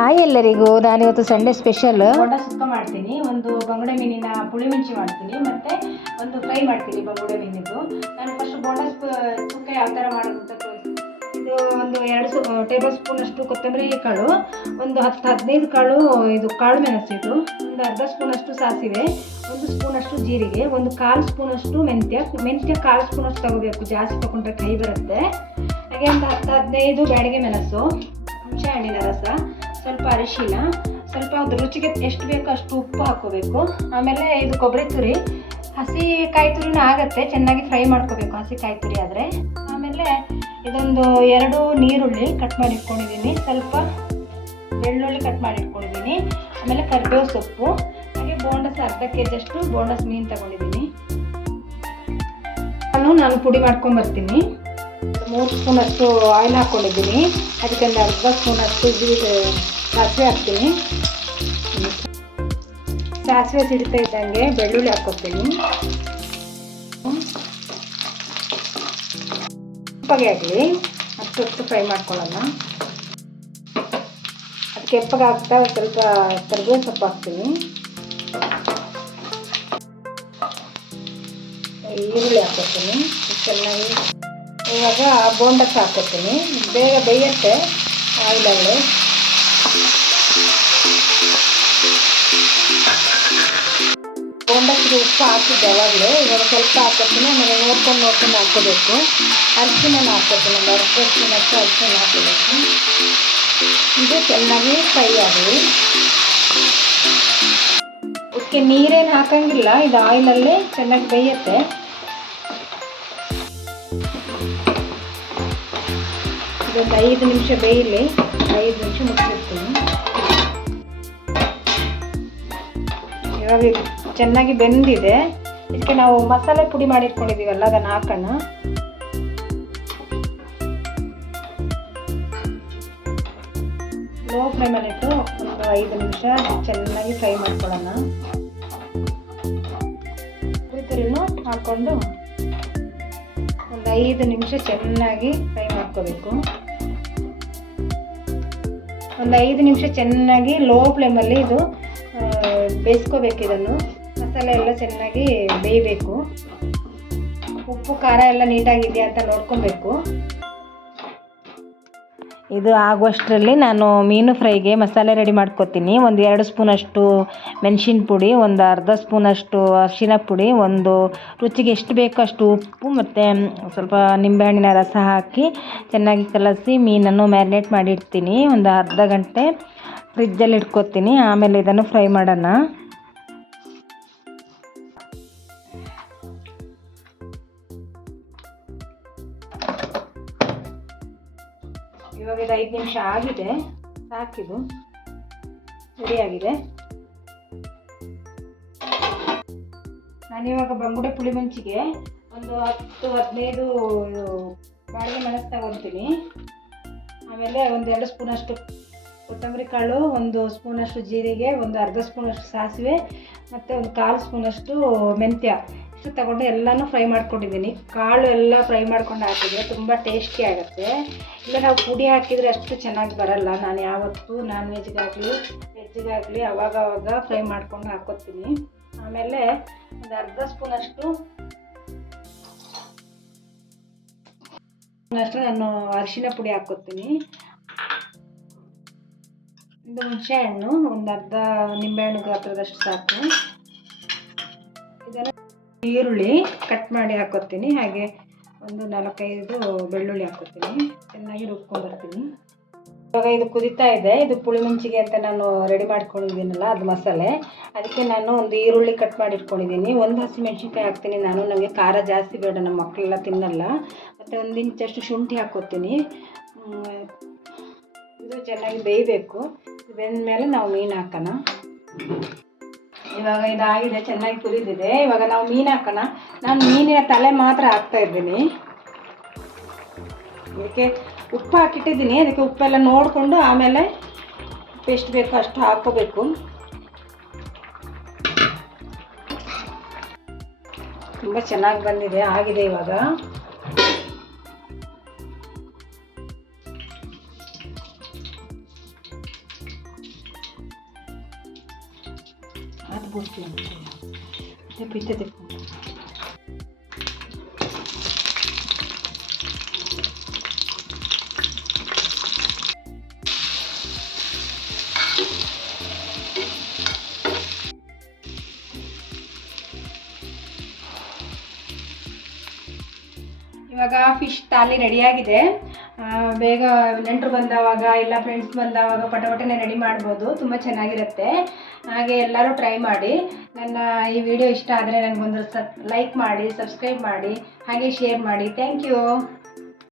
Hi ಎಲ್ಲರಿಗೂ, ನಾನಿವತ್ತು Sunday special bonda ಸುಕ್ಕ ಮಾಡ್ತೀನಿ. ಒಂದು ಬಂಗುಡೆ ಮೀನಿನ ಪುಳಿ ಮಿಂಚಿ ಮಾಡ್ತೀನಿ, ಮತ್ತು ಒಂದು ಫ್ರೈ ಮಾಡ್ತೀನಿ ಬಂಗುಡೆ ಮೀನಿದ್ದು. ನಾನು ಫಸ್ಟ್ ಬೋಂಡ ಸುಕ್ಕ ಯಾವ ಥರ ಮಾಡೋದು ಅಂತ ತೋರಿಸ್ತೀನಿ. ಇದು ಒಂದು 2 ಟೇಬಲ್ ಸ್ಪೂನಷ್ಟು ಕೊತ್ತಂಬರಿ ಕಾಳು, ಒಂದು 10-15 ಕಾಳು ಇದು ಕಾಳು ಮೆಣಸು, ಇದು ಒಂದು ಅರ್ಧ ಸ್ಪೂನಷ್ಟು ಸಾಸಿವೆ, 1 ಸ್ಪೂನಷ್ಟು ಜೀರಿಗೆ, ಒಂದು 1/4 ಸ್ಪೂನಷ್ಟು ಮೆಂತ್ಯ 1/4 ಸ್ಪೂನಷ್ಟು ತಗೋಬೇಕು, ಜಾಸ್ತಿ ತಗೊಂಡ್ರೆ ಕೈ ಬರುತ್ತೆ. ಹಾಗೆ ಒಂದು 10-15 ಬ್ಯಾಡಿಗೆ ಮೆಣಸು, ಹುಣಸೆ ಹಣ್ಣಿನ ರಸ, ಸ್ವಲ್ಪ ಅರಿಶಿನ, ಸ್ವಲ್ಪ ಅದ್ರ ರುಚಿಗೆ ಎಷ್ಟು ಬೇಕೋ ಅಷ್ಟು ಉಪ್ಪು ಹಾಕ್ಕೋಬೇಕು. ಆಮೇಲೆ ಇದು ಕೊಬ್ಬರಿ ತುರಿ, ಹಸಿ ಕಾಯಿ ತುರಿನೂ ಆಗುತ್ತೆ, ಚೆನ್ನಾಗಿ ಫ್ರೈ ಮಾಡ್ಕೋಬೇಕು ಹಸಿ ಕಾಯಿ ತುರಿ ಆದರೆ. ಆಮೇಲೆ ಇದೊಂದು 2 ನೀರುಳ್ಳಿ ಕಟ್ ಮಾಡಿ ಇಟ್ಕೊಂಡಿದ್ದೀನಿ, ಸ್ವಲ್ಪ ಬೆಳ್ಳುಳ್ಳಿ ಕಟ್ ಮಾಡಿ ಇಟ್ಕೊಂಡಿದ್ದೀನಿ, ಆಮೇಲೆ ಕರಿಬೇವು ಸೊಪ್ಪು, ಹಾಗೆ ಬೋಂಡಸ್ ಅರ್ಧ ಕೆಜಿಯಷ್ಟು ಬೋಂಡಸ್ ಮೀನು ತಗೊಂಡಿದ್ದೀನಿ. ನಾನು ಪುಡಿ ಮಾಡ್ಕೊಂಬರ್ತೀನಿ. 3 ಸ್ಪೂನಷ್ಟು ಆಯಿಲ್ ಹಾಕ್ಕೊಂಡಿದ್ದೀನಿ, ಅದಕ್ಕೆ ಒಂದು ಅರ್ಧ ಸ್ಪೂನಷ್ಟು ಸಾಸಿವೆ ಹಾಕ್ತೀನಿ. ಸಾಸಿವೆ ಸಿಡ್ತಾ ಇದ್ದಂಗೆ ಬೆಳ್ಳುಳ್ಳಿ ಹಾಕ್ಕೊತೀನಿ. ಕೆಂಪಗೆ ಆಗಲಿ ಅಷ್ಟು ಫ್ರೈ ಮಾಡ್ಕೊಳ್ಳೋಣ. ಅದು ಕೆಂಪಗೆ ಹಾಕ್ತಾ ಸ್ವಲ್ಪ ಕರಿಬೇವು ಸೊಪ್ಪು ಹಾಕ್ತೀನಿ, ಈರುಳ್ಳಿ ಹಾಕ್ಕೊತೀನಿ ಚೆನ್ನಾಗಿ. ಇವಾಗ ಬೋಂಡಕ್ಕೆ ಹಾಕ್ಕೊತೀನಿ, ಬೇಗ ಬೇಯುತ್ತೆ ಆಯಿಲಲ್ಲಿ. ಬೋಂಡಕ್ಕೆ ಉಪ್ಪು ಹಾಕಿದ್ದೆ ಯಾವಾಗಲೇ, ಇವಾಗ ಸ್ವಲ್ಪ ಹಾಕ್ಕೊತೀನಿ. ಆಮೇಲೆ ನೋಡ್ಕೊಂಡು ಹಾಕ್ಕೋಬೇಕು. ಅರಿಶಿನ ಹಾಕ್ಕೊತೀನಿ, ಒಂದು ಅರ್ಧ ಸ್ಪೂನಷ್ಟು ಅರಿಶಿನ ಹಾಕ್ಕೋಬೇಕು. ಇದು ಚೆನ್ನಾಗಿ ಫ್ರೈ ಆಗಲಿ. ಇದಕ್ಕೆ ನೀರೇನು ಹಾಕಂಗಿಲ್ಲ, ಇದು ಆಯಿಲಲ್ಲೇ ಚೆನ್ನಾಗಿ ಬೇಯುತ್ತೆ. ಇದೊಂದು 5 ನಿಮಿಷ ಬೇಯಲಿ, 5 ನಿಮಿಷ ಮುಚ್ಚಿರ್ತೀನಿ. ಇವಾಗ ಚೆನ್ನಾಗಿ ಬೆಂದಿದೆ. ಇದಕ್ಕೆ ನಾವು ಮಸಾಲೆ ಪುಡಿ ಮಾಡಿಟ್ಕೊಂಡಿದ್ದೀವಲ್ಲ ಅದನ್ನು ಹಾಕೋಣ. ಲೋ ಫ್ಲೇಮಲ್ಲಿಟ್ಟು ಒಂದು 5 ನಿಮಿಷ ಚೆನ್ನಾಗಿ ಫ್ರೈ ಮಾಡ್ಕೊಳ್ಳೋಣ. ತುರಿನೂ ಹಾಕ್ಕೊಂಡು ಒಂದು 5 ನಿಮಿಷ ಚೆನ್ನಾಗಿ ಫ್ರೈ ಮಾಡ್ಕೋಬೇಕು. ಒಂದು 5 ನಿಮಿಷ ಚೆನ್ನಾಗಿ ಲೋ ಫ್ಲೇಮಲ್ಲಿ ಇದು ಬೇಯಿಸ್ಕೋಬೇಕು. ಇದನ್ನು ಮಸಾಲೆ ಎಲ್ಲ ಚೆನ್ನಾಗಿ ಬೇಯಬೇಕು. ಉಪ್ಪು ಖಾರ ಎಲ್ಲ ನೀಟಾಗಿದೆಯಾ ಅಂತ ನೋಡ್ಕೊಬೇಕು. ಇದು ಆಗುವಷ್ಟರಲ್ಲಿ ನಾನು ಮೀನು ಫ್ರೈಗೆ ಮಸಾಲೆ ರೆಡಿ ಮಾಡ್ಕೊತೀನಿ. ಒಂದು 2 ಸ್ಪೂನಷ್ಟು ಮೆಣಸಿನ ಪುಡಿ, ಒಂದು ಅರ್ಧ ಸ್ಪೂನಷ್ಟು ಅರಿಶಿನ ಪುಡಿ, ಒಂದು ರುಚಿಗೆ ಎಷ್ಟು ಬೇಕೋ ಅಷ್ಟು ಉಪ್ಪು, ಮತ್ತು ಸ್ವಲ್ಪ ನಿಂಬೆಹಣ್ಣಿನ ರಸ ಹಾಕಿ ಚೆನ್ನಾಗಿ ಕಲಸಿ ಮೀನನ್ನು ಮ್ಯಾರಿನೇಟ್ ಮಾಡಿಡ್ತೀನಿ. ಒಂದು ಅರ್ಧ ಗಂಟೆ ಫ್ರಿಜ್ಜಲ್ಲಿ ಇಟ್ಕೊತೀನಿ. ಆಮೇಲೆ ಇದನ್ನು ಫ್ರೈ ಮಾಡೋಣ. ಇವಾಗ ಇದು 5 ನಿಮಿಷ ಆಗಿದೆ, ಸಾಕಿದು ರೆಡಿಯಾಗಿದೆ. ನಾನಿವಾಗ ಬಂಗುಡೆ ಪುಳಿ ಮೆಣಸಿಗೆ ಒಂದು 10-15 ಬ್ಯಾಡಿಗೆ ಮೆಣಸು ತಗೊತೀನಿ. ಆಮೇಲೆ ಒಂದು 2 ಸ್ಪೂನಷ್ಟು ಕೊತ್ತಂಬರಿ ಕಾಳು, 1 ಸ್ಪೂನಷ್ಟು ಜೀರಿಗೆ, ಒಂದು ಅರ್ಧ ಸ್ಪೂನಷ್ಟು ಸಾಸಿವೆ, ಮತ್ತು ಒಂದು 1/4 ಸ್ಪೂನಷ್ಟು ಮೆಂತ್ಯ ಇಷ್ಟು ತಗೊಂಡು ಎಲ್ಲನೂ ಫ್ರೈ ಮಾಡ್ಕೊಂಡಿದ್ದೀನಿ. ಕಾಳು ಎಲ್ಲ ಫ್ರೈ ಮಾಡ್ಕೊಂಡು ಹಾಕಿದರೆ ತುಂಬ ಟೇಸ್ಟಿ ಆಗುತ್ತೆ. ಇಲ್ಲ ನಾವು ಪುಡಿ ಹಾಕಿದರೆ ಅಷ್ಟು ಚೆನ್ನಾಗಿ ಬರಲ್ಲ. ನಾನು ಯಾವತ್ತೂ ನಾನ್ ವೆಜ್ಗಾಗಲಿ ವೆಜ್ಗಾಗಲಿ ಅವಾಗವಾಗ ಫ್ರೈ ಮಾಡ್ಕೊಂಡು ಹಾಕ್ಕೊತೀನಿ. ಆಮೇಲೆ ಒಂದು ಅರ್ಧ ಸ್ಪೂನಷ್ಟು ನಾನು ಅರಿಶಿನ ಪುಡಿ ಹಾಕ್ಕೊತೀನಿ. ಒಂದು ಹುಣಸೆ ಹಣ್ಣು, ಒಂದು ಅರ್ಧ ನಿಂಬೆಹಣ್ಣು ಗಾತ್ರದಷ್ಟು ಸಾಕು. ಇದನ್ನು ಈರುಳ್ಳಿ ಕಟ್ ಮಾಡಿ ಹಾಕ್ಕೊತೀನಿ, ಹಾಗೆ ಒಂದು 4-5 ಬೆಳ್ಳುಳ್ಳಿ ಹಾಕ್ಕೊತೀನಿ. ಚೆನ್ನಾಗಿ ರುಬ್ಕೊಂಡ್ಬರ್ತೀನಿ. ಇವಾಗ ಇದು ಕುದೀತಾ ಇದೆ. ಇದು ಪುಳಿ ಮೆಣಸಿಗೆ ಅಂತ ನಾನು ರೆಡಿ ಮಾಡ್ಕೊಂಡಿದ್ದೀನಲ್ಲ ಅದು ಮಸಾಲೆ, ಅದಕ್ಕೆ ನಾನು ಒಂದು ಈರುಳ್ಳಿ ಕಟ್ ಮಾಡಿ ಇಟ್ಕೊಂಡಿದ್ದೀನಿ. 1 ಹಸಿಮೆಣ್ಸಿನ್ಕಾಯಿ ಹಾಕ್ತೀನಿ ನಾನು, ನನಗೆ ಖಾರ ಜಾಸ್ತಿ ಬೇಡ, ನಮ್ಮ ಮಕ್ಕಳೆಲ್ಲ ತಿನ್ನಲ್ಲ. ಮತ್ತು 1 ಇಂಚಷ್ಟು ಶುಂಠಿ ಹಾಕ್ಕೊತೀನಿ. ಇದು ಚೆನ್ನಾಗಿ ಬೇಯಬೇಕು. ಬೆಂದ ಮೇಲೆ ನಾವು ಮೀನು ಹಾಕೋಣ. ಇವಾಗ ಇದಾಗಿದೆ, ಚೆನ್ನಾಗಿ ಕುದಿದಿದೆ. ಇವಾಗ ನಾವು ಮೀನು ಹಾಕೋಣ. ನಾನು ಮೀನಿನ ತಲೆ ಮಾತ್ರ ಹಾಕ್ತಾ ಇದ್ದೀನಿ. ಇದಕ್ಕೆ ಉಪ್ಪು ಹಾಕಿಟ್ಟಿದ್ದೀನಿ, ಅದಕ್ಕೆ ಉಪ್ಪೆಲ್ಲ ನೋಡಿಕೊಂಡು ಆಮೇಲೆ ಉಪ್ಪು ಎಷ್ಟು ಬೇಕೋ ಅಷ್ಟು ಹಾಕ್ಕೋಬೇಕು. ತುಂಬ ಚೆನ್ನಾಗಿ ಬಂದಿದೆ, ಆಗಿದೆ ಇವಾಗ. ಅದು ಪೂರ್ತಿ ಪಿತ್ತೆ ತಿಕ್ಕೊಂಡು ಇವಾಗ ಫಿಶ್ ಥಾಲಿ ರೆಡಿಯಾಗಿದೆ. ಬೇಗ ನೆಂಟರು ಬಂದವಾಗ ಇಲ್ಲ ಫ್ರೆಂಡ್ಸ್ ಬಂದವಾಗ ಪಟಪಟನೆ ರೆಡಿ ಮಾಡ್ಬೋದು. ತುಂಬ ಚೆನ್ನಾಗಿರುತ್ತೆ. ಹಾಗೆ ಎಲ್ಲರೂ ಟ್ರೈ ಮಾಡಿ. ನನ್ನ ಈ ವಿಡಿಯೋ ಇಷ್ಟ ಆದರೆ ನನಗೊಂದು ಲೈಕ್ ಮಾಡಿ, ಸಬ್ಸ್ಕ್ರೈಬ್ ಮಾಡಿ, ಹಾಗೆ ಶೇರ್ ಮಾಡಿ. Thank you.